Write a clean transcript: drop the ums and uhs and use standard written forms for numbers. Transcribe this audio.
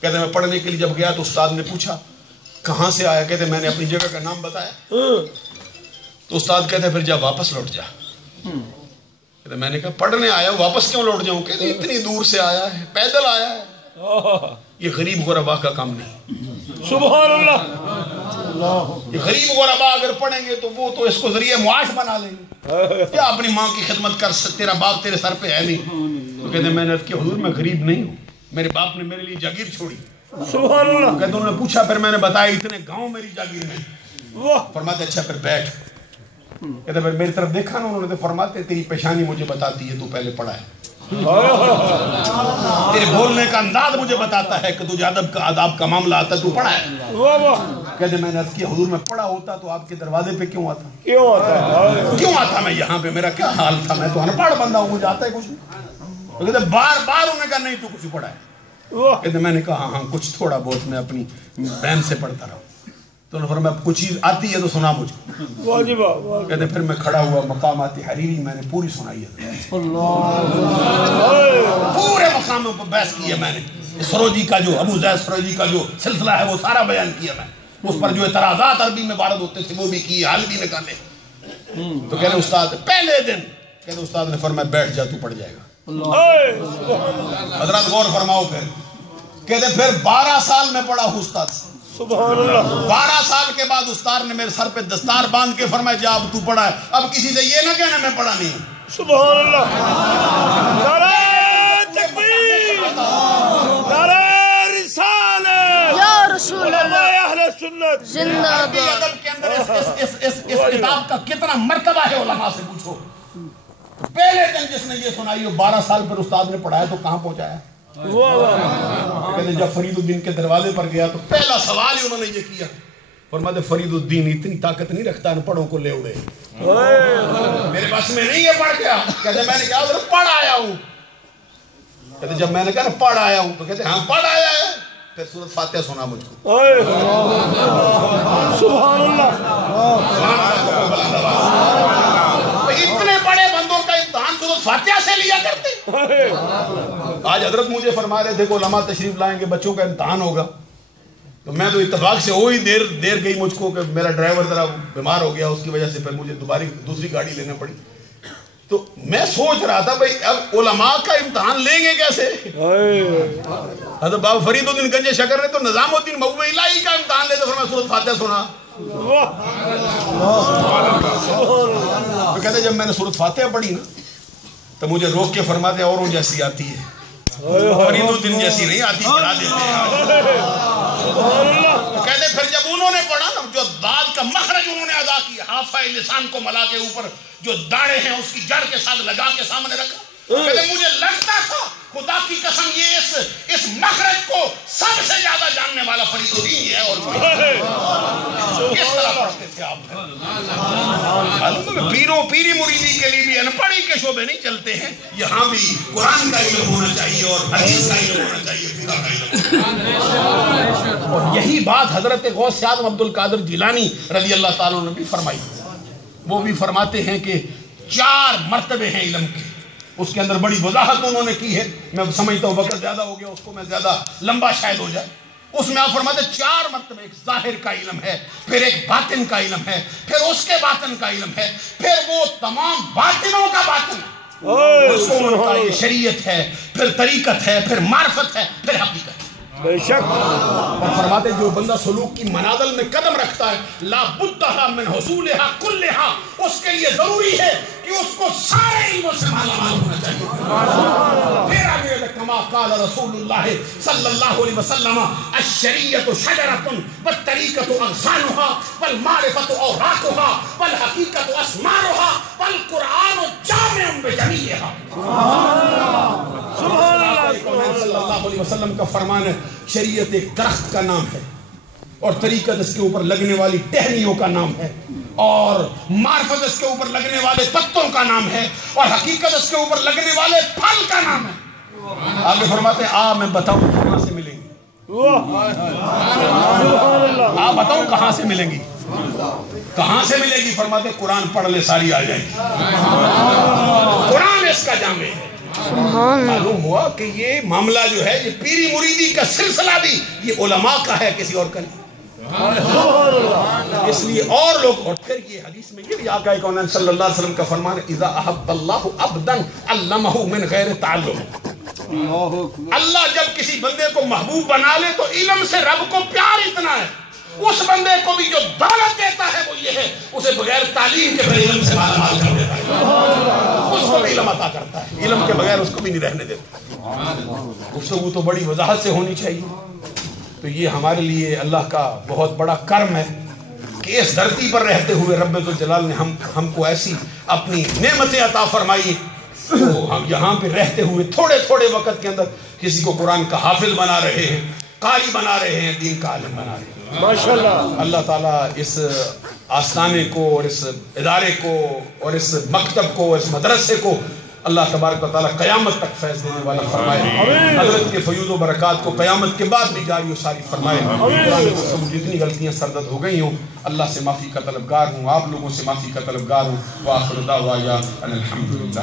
کہتے میں پڑھنے کے لیے جب گیا تو استاد نے پوچھا کہاں سے آیا؟ کہتے میں نے اپنی جگہ کا نام بتایا تو استاد کہتے پھر جا واپس لوٹ جا. کہتے میں نے کہا پڑھنے آیا ہوں واپس کیوں لوٹ جاؤں؟ کہتے اتنی دور سے آیا ہے پیدل آیا ہے. یہ غریب غربا کا کام نہیں. سبحان اللہ. یہ غریب غربا اگر پڑھیں گے تو وہ تو اس کو ذریعہ معاش بنا لیں گے. کیا اپنی ماں کی خدمت کر تیرا باپ تیرے سر پہ ہے نہیں؟ تو کہتے میں نے عرض کیا حضور میں غریب نہیں ہوں, میرے باپ نے میرے لیے جاگیر چھوڑی. سبحان اللہ. کہتے انہوں نے پوچھا پھر میں نے بتایا اتنے گاؤں میری جاگیر میں. فرماتے اچھا پھر بیٹھ. کہتے پھر میری طرف دیکھا نا انہوں نے, فرماتے تیری پیشانی مجھے بتاتی ہے تو پہلے پڑھا ہے, تیرے بولنے کا انداز مجھے بتاتا ہے کہ تجھے ادب کا آداب کا معاملہ آتا ہے, تو پڑھا ہے. کہتے میں نے عرض کیا حضور میں پڑھا ہوتا تو آپ کے دروازے پہ کیوں آتا میں یہاں پہ, میرا کیا حال تھا, میں تو ان پڑھ بندہ ہوں, مجھے آتا ہے کچھ نہیں. کہتے بار بار انہوں نے کہا نہیں تو کچھ پڑھا ہے. کہتے میں نے کہا ہاں کچھ تھوڑا بہت میں اپنی بہن سے پڑھتا رہا. تو انہوں نے فرمایا کچھ چیز آتی ہے تو سنا مجھ کو. کہتے پھر میں کھڑا ہوا مقامات حریری میں نے پوری سنائی ہے, پورے مقاموں پر بحث کی ہے میں نے. سروجی کا جو ابو زید سروجی کا جو سلسلہ ہے وہ سارا بیان کیا میں. اس پر جو اعتراضات عربی میں وارد ہوتے تھے وہ بھی کیے, حل بھی نکالے. تو کہتے استاد پہلے دن کہتے استاد نے فرمایا بیٹھ جا تو پڑھ جائے گا. حضرات غور فرماؤ. پھر کہتے پھر 12 سال میں پڑھا ہوں استاد سے. سبحان اللہ. 12 سال کے بعد استاد نے میرے سر پہ دستار باندھ کے فرمایا جا اب تو پڑھا ہے, اب کسی سے یہ نہ کہنا میں پڑھا نہیں ہوں. سبحان اللہ. نعرہ تکبیر, نعرہ رسالت, یا رسول اللہ, اہل سنت زندہ باد. ادب کے اندر اس کتاب کا کتنا مرتبہ ہے علماء سے پوچھو. پہلے دن جس نے یہ سنائی ہو 12 سال پر استاد نے پڑھایا تو کہاں پہنچایا. کہتے جب فرید الدین کے دروازے پر گیا تو پہلا سوال ہی انہوں نے یہ کیا, فرماتے فرید الدین اتنی طاقت نہیں رکھتا ان پڑھوں کو لے اڑے, میرے پاس میں نہیں یہ پڑھ گیا. کہتے میں نے کہا پڑھ آیا ہوں. کہتے جب میں نے کہا پڑھ آیا ہوں تو کہتے ہاں پڑھ آیا ہے. پھر سورۃ فاتحہ سنا مجھ کو. سبحان اللہ. اتنے بڑے بندوں کا امتحان سورۃ فاتحہ سے لیا کرتے. آج حضرت مجھے فرما رہے تھے کہ علماء تشریف لائیں گے بچوں کا امتحان ہوگا, تو میں تو اتفاق سے وہی دیر گئی مجھ کو کہ میرا ڈرائیور ذرا بیمار ہو گیا, اس کی وجہ سے پھر مجھے دوسری گاڑی لینا پڑی. تو میں سوچ رہا تھا بھائی اب علماء کا امتحان لیں گے کیسے. حضرت بابا فرید الدین گنج شکر نے تو نظام الدین محبوب الہی کا امتحان لے تو فرمایا سورۃ فاتحہ سنا. تو کہتے جب میں نے سورۃ فاتحہ پڑھی نا تو مجھے روک کے فرماتے اوروں جیسی آتی ہے, فرید الدین جیسی نہیں آتی, پڑھا دیتے ہیں. کہتے پھر جب انہوں نے پڑھا نا جو داد کا مخرج انہوں نے ادا کیا, حافہ لسان کو ملا کے اوپر جو داڑے ہیں اس کی جڑ کے ساتھ لگا کے سامنے رکھا. کہتے مجھے لگتا تھا خدا کی قسم یہ اس مخرج کو سب سے زیادہ جاننے والا فرید الدین ہے. اور کس طرح پڑھتے تھے آپ. پیری مریدی کے لیے بھی انپڑھی کے شعبے نہیں چلتے ہیں, یہاں بھی قرآن کا علم ہونا چاہیے اور حدیث کا علم ہونا چاہیے, فقہ کا علم. اور یہی بات حضرت غوث اعظم عبد القادر جیلانی رضی اللہ تعالیٰ نے بھی فرمائی. وہ بھی فرماتے ہیں کہ 4 مرتبے ہیں علم کے, اس کے اندر بڑی وضاحت انہوں نے کی ہے. میں سمجھتا ہوں وقت زیادہ ہو گیا, اس کو میں زیادہ لمبا شاید ہو جائے. اس میں آپ فرماتے 4 مرتبہ, ایک ظاہر کا علم ہے, پھر ایک باطن کا علم ہے, پھر اس کے باطن کا علم ہے, پھر وہ تمام باطنوں کا باطن, رسول کا یہ شریعت ہے, پھر طریقت ہے, پھر معرفت ہے, پھر حقیقت ہے. بے شک. اور فرماتے جو بندہ سلوک کی منازل میں قدم رکھتا ہے لا بدھا من حصولہا کلہا, اس کے لیے ضروری ہے کہ اس کو سارے علموں سے مالا مال ہونا چاہیے. پھر آگے کما قال رسول اللہ صلی اللہ علیہ وسلم الشریعت شجرۃ والطریقۃ اغصانها والمعرفۃ اوراقها والحقیقۃ اسمارها والقرآن جامع بجمیعها. سبحان اللہ. صلی اللہ علیہ وسلم کا فرمان ہے شریعت ایک درخت کا نام ہے, اور طریقت اس کے اوپر لگنے والی ٹہنیوں کا نام ہے, اور معرفت اس کے اوپر لگنے والے پتوں کا نام ہے, اور حقیقت اس کے اوپر لگنے والے پھل کا نام ہے. آگے فرماتے ہیں میں بتاؤں کہاں سے ملیں گی. آپ بتاؤں کہاں سے ملیں گی, کہاں سے ملے گی. فرماتے قرآن پڑھ لے ساری آ جائے گی. قرآن اس کا جامع ہے. معلوم ہوا کہ یہ معاملہ جو ہے یہ پیری مریدی کا سلسلہ بھی یہ علماء کا ہے، کسی اور کا نہیں۔ اس لیے اور لوگ، اور پھر یہ حدیث میں یہ بھی آقا کونین صلی اللہ علیہ وسلم کا فرمان ہے اذا احب اللہ عبدا علمہ من غیر تعلم۔ اللہ جب کسی بندے کو محبوب بنا لے تو علم سے رب کو پیار اتنا ہے، اس بندے کو بھی جو دولت دیتا ہے وہ یہ ہے اسے بغیر تعلیم کے بغیر علم سے مالا مال کر دیتا ہے، اس کو بھی علم عطا کرتا ہے، علم کے بغیر اس کو بھی نہیں رہنے دیتا۔ گفتگو تو بڑی وضاحت سے ہونی چاہیے۔ تو یہ ہمارے لیے اللہ کا بہت بڑا کرم ہے کہ اس دھرتی پر رہتے ہوئے رب ذوالجلال نے ہم کو ایسی اپنی نعمتیں عطا فرمائی، تو ہم یہاں پہ رہتے ہوئے تھوڑے تھوڑے وقت کے اندر کسی کو قرآن کا حافظ بنا رہے ہیں، قاری بنا رہے ہیں، دین کا عالم بنا رہے ہیں۔ ماشاءاللہ اللہ تعالیٰ اس آستانے کو اور اس ادارے کو اور اس مکتب کو، اس مدرسے کو اللہ تبارک و تعالیٰ قیامت تک فیض دینے والا فرمائے، حضرت کے فیوض و برکات کو قیامت کے بعد بھی جاری و ساری فرمائے۔ جتنی غلطیاں سرزد ہو گئی ہوں اللہ سے معافی کا طلبگار ہوں، آپ لوگوں سے معافی کا طلبگار ہوں۔ وآخر دعوانا ان الحمدللہ۔